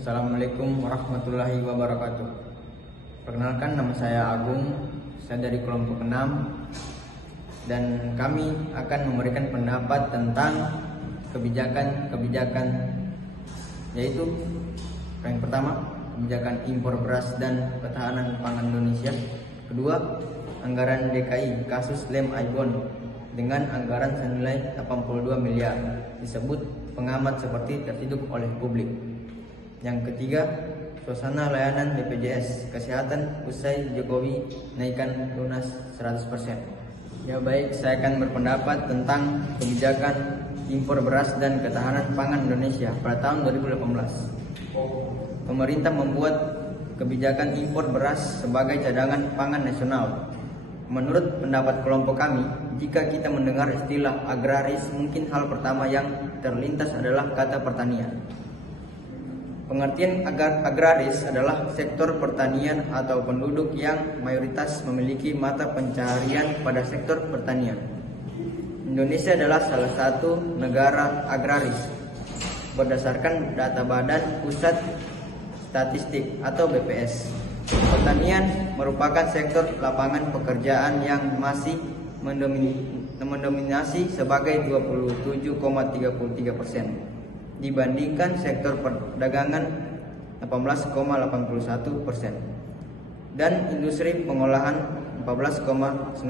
Assalamualaikum warahmatullahi wabarakatuh. Perkenalkan, nama saya Agung, saya dari kelompok 6 dan kami akan memberikan pendapat tentang kebijakan yaitu yang pertama, kebijakan impor beras dan ketahanan pangan Indonesia. Kedua, anggaran DKI kasus lem Aibon dengan anggaran senilai 82 miliar disebut pengamat seperti terciduk oleh publik. Yang ketiga, suasana layanan BPJS Kesehatan usai Jokowi naikkan lunas 100%. Ya baik, saya akan berpendapat tentang kebijakan impor beras dan ketahanan pangan Indonesia pada tahun 2018. Pemerintah membuat kebijakan impor beras sebagai cadangan pangan nasional. Menurut pendapat kelompok kami, jika kita mendengar istilah agraris, mungkin hal pertama yang terlintas adalah kata pertanian. Pengertian agraris adalah sektor pertanian atau penduduk yang mayoritas memiliki mata pencaharian pada sektor pertanian. Indonesia adalah salah satu negara agraris. Berdasarkan data Badan Pusat Statistik atau BPS, pertanian merupakan sektor lapangan pekerjaan yang masih mendominasi sebagai 27,33% dibandingkan sektor perdagangan 18,81% dan industri pengolahan 14,96%.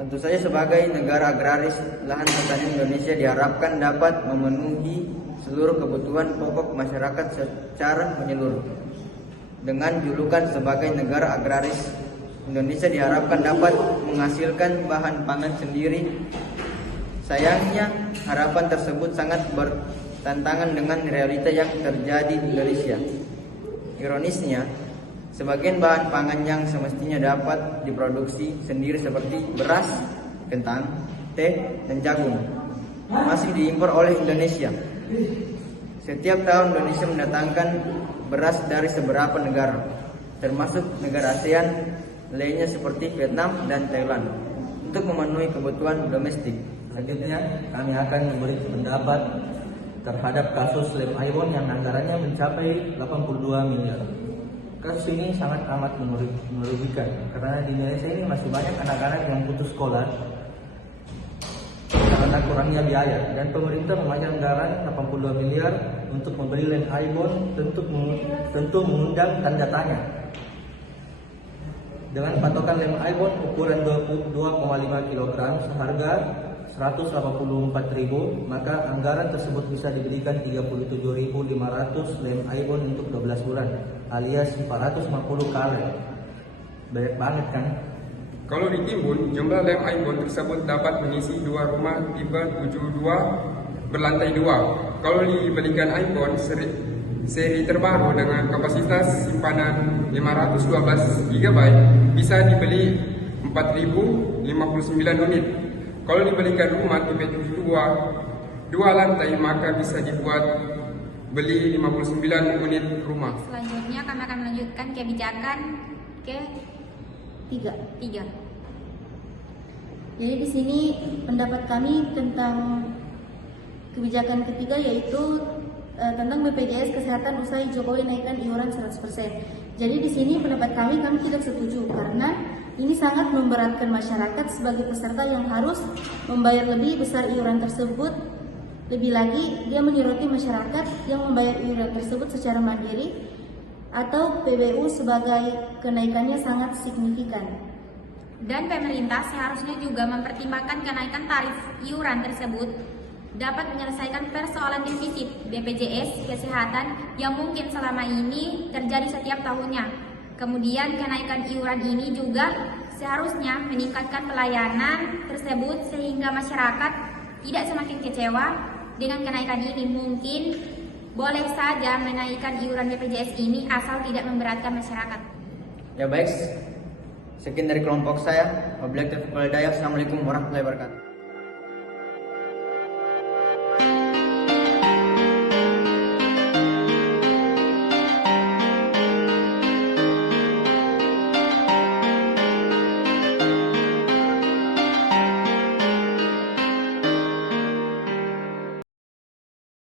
Tentu saja sebagai negara agraris, lahan pertanian Indonesia diharapkan dapat memenuhi seluruh kebutuhan pokok masyarakat secara menyeluruh. Dengan julukan sebagai negara agraris, Indonesia diharapkan dapat menghasilkan bahan pangan sendiri. Sayangnya, harapan tersebut sangat bertentangan dengan realita yang terjadi di Indonesia. Ironisnya, sebagian bahan pangan yang semestinya dapat diproduksi sendiri seperti beras, kentang, teh, dan jagung masih diimpor oleh Indonesia. Setiap tahun Indonesia mendatangkan beras dari beberapa negara, termasuk negara ASEAN lainnya seperti Vietnam dan Thailand, untuk memenuhi kebutuhan domestik. Selanjutnya, kami akan memberi pendapat terhadap kasus lem Aibon yang anggarannya mencapai 82 miliar. Kasus ini sangat amat merugikan karena di Indonesia ini masih banyak anak-anak yang putus sekolah karena kurangnya biaya, dan pemerintah memayar anggaran 82 miliar untuk membeli lem Aibon tentu mengundang tanda tanya. Dengan patokan lem Aibon ukuran 22,5 kg seharga 184.000, maka anggaran tersebut bisa diberikan 37.500 lem Aibon untuk 12 bulan, alias 450 kali. Banyak banget kan? Kalau ditimbun, jumlah lem Aibon tersebut dapat mengisi 2 rumah tipe 72 berlantai 2. Kalau dibelikan Aibon seri terbaru dengan kapasitas simpanan 512 GB bisa dibeli 4.059 unit. Kalau dibelikan rumah tipe 72 2 lantai, maka bisa dibuat beli 59 unit rumah. Selanjutnya kami akan melanjutkan kebijakan tiga. Jadi di sini pendapat kami tentang kebijakan ketiga, yaitu tentang BPJS Kesehatan usai Jokowi naikkan iuran 100%. Jadi di sini pendapat kami tidak setuju karena ini sangat memberatkan masyarakat sebagai peserta yang harus membayar lebih besar iuran tersebut. Lebih lagi, dia menyoroti masyarakat yang membayar iuran tersebut secara mandiri atau PBU sebagai kenaikannya sangat signifikan. Dan pemerintah seharusnya juga mempertimbangkan kenaikan tarif iuran tersebut dapat menyelesaikan persoalan defisit BPJS Kesehatan yang mungkin selama ini terjadi setiap tahunnya. Kemudian kenaikan iuran ini juga seharusnya meningkatkan pelayanan tersebut sehingga masyarakat tidak semakin kecewa dengan kenaikan ini. Mungkin boleh saja menaikkan iuran BPJS ini asal tidak memberatkan masyarakat. Ya baik, sekian dari kelompok saya. Wabillahi taufiq wal hidayah. Assalamualaikum warahmatullahi wabarakatuh.